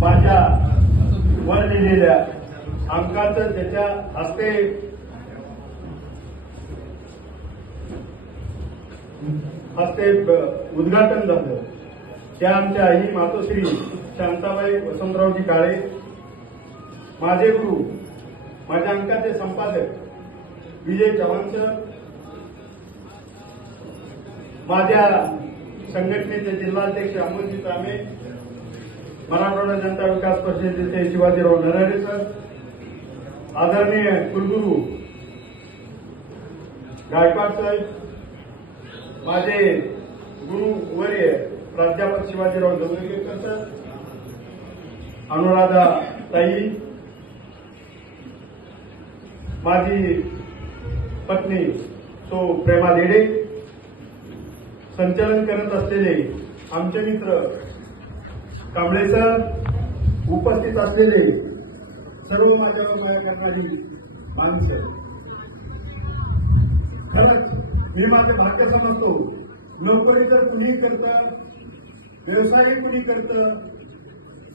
माझ्या वर लिहिलेल्या अंकाचं त्याच्या हस्ते उद्घाटन झालं. त्या आमच्या आई मातोश्री शांताबाई वसंतरावजी काळे, माझे गुरु, माझ्या अंकाचे संपादक विजय चव्हाण सर, माझ्या संघटनेचे जिल्हाध्यक्ष अमोलजी तांबे, मराठवाडा जनता विकास परिषदेचे शिवाजीराव नरहरे सर, आदरणीय कुलगुरू गायकवाड साहेब, माझे गुरुवर्य प्राध्यापक शिवाजीराव जवळगेकर सर, अनुराधा ताई, माझी पत्नी सो प्रेमा देडे, संचालन करत असलेले आमचे मित्र कांबळे सर, उपस्थित असलेले सर्व माझ्यावर माया करणारी माणसं, खरंच मी माझे भाग्य समजतो. नोकरी तर कुणी करतं, व्यवसाय कुणी करतं,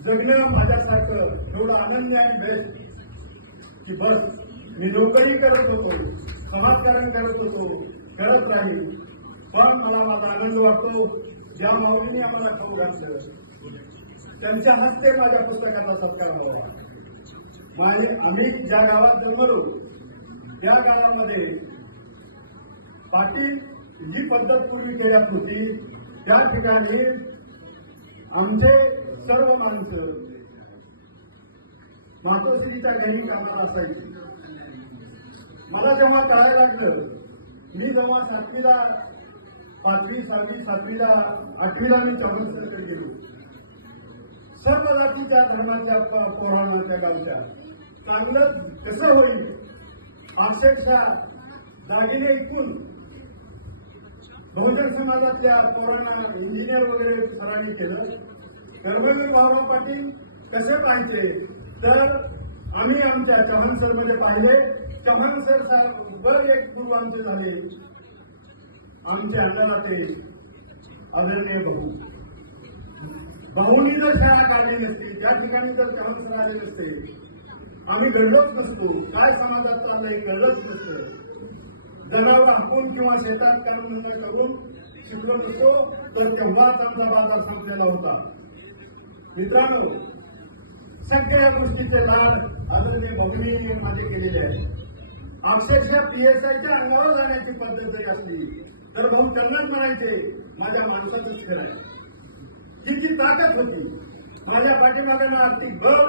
जगणं माझ्यासारखं एवढं आनंद आणि बेस्ट की बस मी नोकरी करत होतो, समाजकारण करत होतो, करत राहील. पण मला माझा आनंद वाटतो ज्या माऊलीने आम्हाला खाऊ घातलं त्यांच्या हस्ते माझ्या पुस्तकाला सत्कार व्हावा. आम्ही ज्या गावात जन्मलो त्या गावामध्ये पाटील जी पद्धत पूर्वी केल्यात होती त्या ठिकाणी आमचे सर्व माणसं मातोश्रीच्या घरी कामाला असायची. मला जेव्हा कळायला लागलं, मी जेव्हा 7वीला 5वी 6वी 7वीला 8वीला मी चव्हाणसरकडे गेलो, सर्व जातीच्या धर्माच्या पोरांच्या गावच्या चांगलं कसं होईल अक्षरशः दागिने ऐकून बहुजन समाजातल्या पोरांना इंजिनियर वगैरे सरांनी केलं. धर्मवीर भाऊराव पाटील कसे पाहिजे तर आम्ही आमच्या चव्हाण सरमध्ये पाहिले. चव्हाण सर साहेब एक गुरु आमचे झाले, आमचे अन्नदाते आदरणीय भाऊंनी जर शाळा काढली नसती, त्या ठिकाणी जर चव्हाण सर आले नसते, आम्ही घडलोच नसतो. काय समाजात चाललंय घडलंच नसतं. जनावर हाकून किंवा शेतात काम करून शिकलो नसतो तर तेव्हाच आमचा बाजार संपलेला होता. मित्रांनो, सगळ्या गोष्टीचे लाभ आदरणीय भाऊंनी माझे केलेले आहे. अक्षरशः पीएसआयच्या अंगावर जाण्याची पद्धत जरी असली तर भाऊ त्यांनाच म्हणायचे माझ्या माणसाचंच खेळ आहे. किती ताकद होती माझ्या पाठीमागे, ना आर्थिक बळ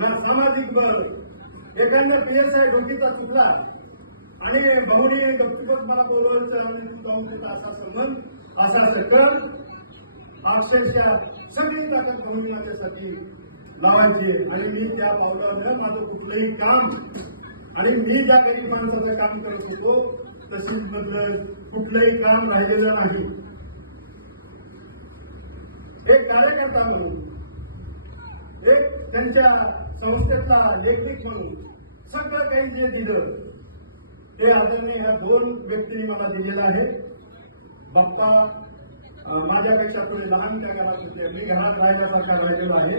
ना सामाजिक बळ. एखाद्या पीएसआय डोकीचा चुकला आणि भाऊनी गप्पीपच मला बोलवायचं आणि जाऊन तिथं असा संबंध असा सकल अक्षरशः सगळी ताकद भाऊनी माझ्यासाठी लावायची. आणि मी त्या पावलानं माझं कुठलंही काम आणि मी ज्या गरीब माणसाचं काम करत होतो तशीच बद्दल कुठलंही काम राहिलेलं नाही. एक कार्यकर्ता म्हणून, एक त्यांच्या संस्थेतला लेखक म्हणून सगळं काही जे दिलं ते आदरणीय ह्या 2 व्यक्तींनी मला दिलेलं आहे. बाप्पा माझ्यापेक्षा थोडे लहान त्या घरात होते, मी घरात राहिल्यासारखा राहिलेला आहे.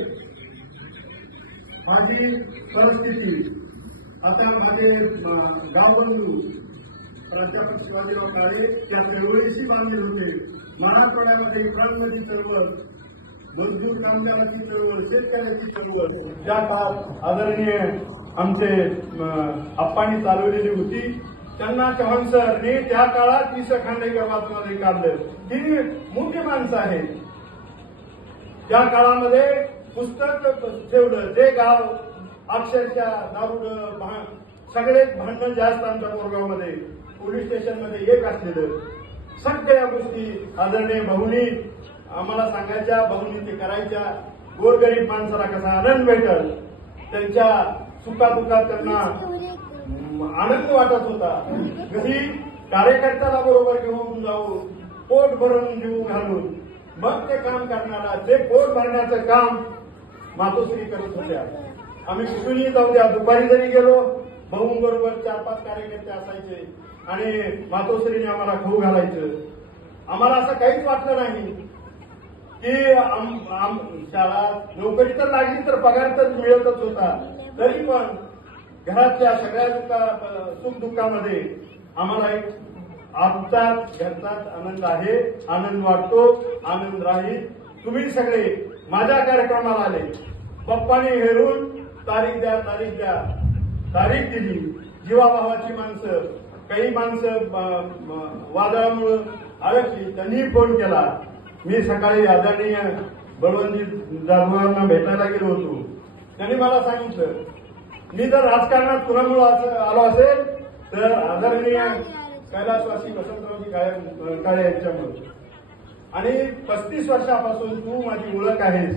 माझी परिस्थिती आता माझे गावबंधू प्राध्यापक शिवाजीराव काळे त्या चळवळीशी बांधले होते. मराठवाड्यामध्ये इफ्रांमधी चळवळ, मजदूर कामगारांची चळवळ, शेतकऱ्याची चळवळ त्या काळात आदरणीय आमचे आप्पांनी चालवलेली होती. त्यांना चव्हाण सरने त्या काळात वि. स. खांडेकर वाचनालय काढलं. ती मोठी माणसं आहेत. त्या काळामध्ये पुस्तक ठेवलं. ते गाव अक्षरशः दारुड सगळेच भांडण जास्त आमच्या कोरगावमध्ये पोलीस स्टेशनमध्ये एक असलेलं. सगळ्या गोष्टी आदरणीय भाऊनी आम्हाला सांगायच्या, भाऊनी ते करायच्या. गोरगरीब माणसाला कसा आनंद भेटल, त्यांच्या सुखादुखात त्यांना आनंद वाटत होता. कधी कार्यकर्त्याला बरोबर घेऊन जाऊ, पोट भरून जीव घालून मग ते काम करणारा, ते पोट भरण्याचं काम मातोश्री करत होत्या. आम्ही कुठूनही जाऊ द्या, दुपारी जरी गेलो भाऊंबरोबर 4-5 कार्यकर्ते असायचे आणि मातोश्रीने आम्हाला खाऊ घालायचं. आम्हाला असं काहीच वाटलं नाही. की शाळा नोकरी तर लागली तर पगार तर मिळतच होता, तरी पण घरातल्या सगळ्या सुखदुःखामध्ये आम्हाला एक आमचा घरचाच आनंद आहे, आनंद वाटतो, आनंद राहील. तुम्ही सगळे माझ्या कार्यक्रमाला आले, पप्पाने हेरून तारीख द्या तारीख द्या तारीख दिली. जीवाभावाची माणसं, काही माणसं वादळामुळे अडकली, त्यांनी फोन केला. मी सकाळी आदरणीय बळवंतजी जाधवांना भेटायला गेलो होतो. त्यांनी मला सांगितलं, मी जर राजकारणात कुणामुळे आलो असेल तर आदरणीय कैलासवासी वसंतरावजी काळे यांच्यामुळे. आणि 35 वर्षापासून तू माझी ओळख आहेस.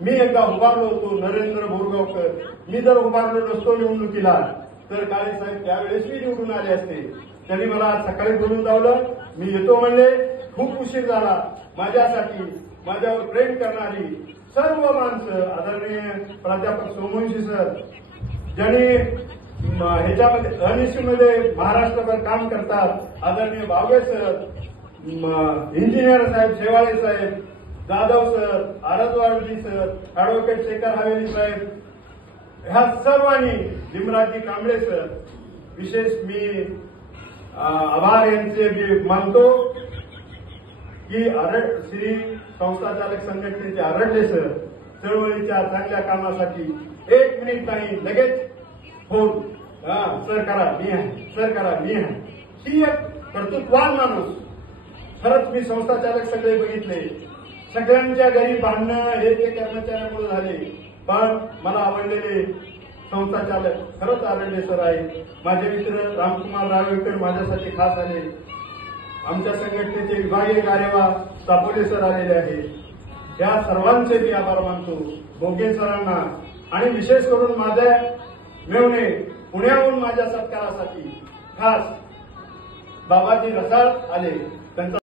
मी एकदा उभारलो होतो, नरेंद्र बोरगावकर. मी जर उभारलो नसतो निवडणुकीला तर काळे साहेब त्यावेळेस मी निवडून आले असते. त्यांनी मला आज सकाळी बोलून लावलं, मी येतो म्हणले. खूप उशीर झाला. माझ्यासाठी माझ्यावर प्रेम करणारी सर्व माणसं, आदरणीय प्राध्यापक सोमवंशी सर, ज्यांनी ह्याच्यामध्ये अनिशीमध्ये महाराष्ट्रभर काम करतात, आदरणीय भावे सर, इंजिनियर साहेब, शेवाळे साहेब, जाधव सर, आरदवाडजी सर, अॅडव्होकेट शेखर हवेली साहेब, ह्या सर्वांनी, भीमराजी कांबळे सर, विशेष मी आभार यांचे मी मानतो की श्री संस्थाचालक संघटनेचे आरडले सर चळवळीच्या चांगल्या कामासाठी 1 मिनिट नाही, लगेच फोन, सर करा मी आहे, सर करा मी आहे. ही एक कर्तृत्ववान माणूस. खरंच मी संस्थाचालक सगळे बघितले, सगळ्यांच्या घरी भांडणं हे ते कर्मचाऱ्यांमुळे झाले, पण मला आवडलेले संस्थाचालक खरंच आरडले सर आहे. माझे मित्र रामकुमार रावेकर माझ्यासाठी खास आले. आमच्या संघटनेचे विभागीय कार्यवाह सापोले सर आलेले आहेत. या सर्वांचे मी आभार मानतो. बोगे सरांना आणि विशेष करून माझ्या मेवणे पुण्याहून माझ्या सत्कारासाठी खास बाबाजी रसाळ आले. त्यांचा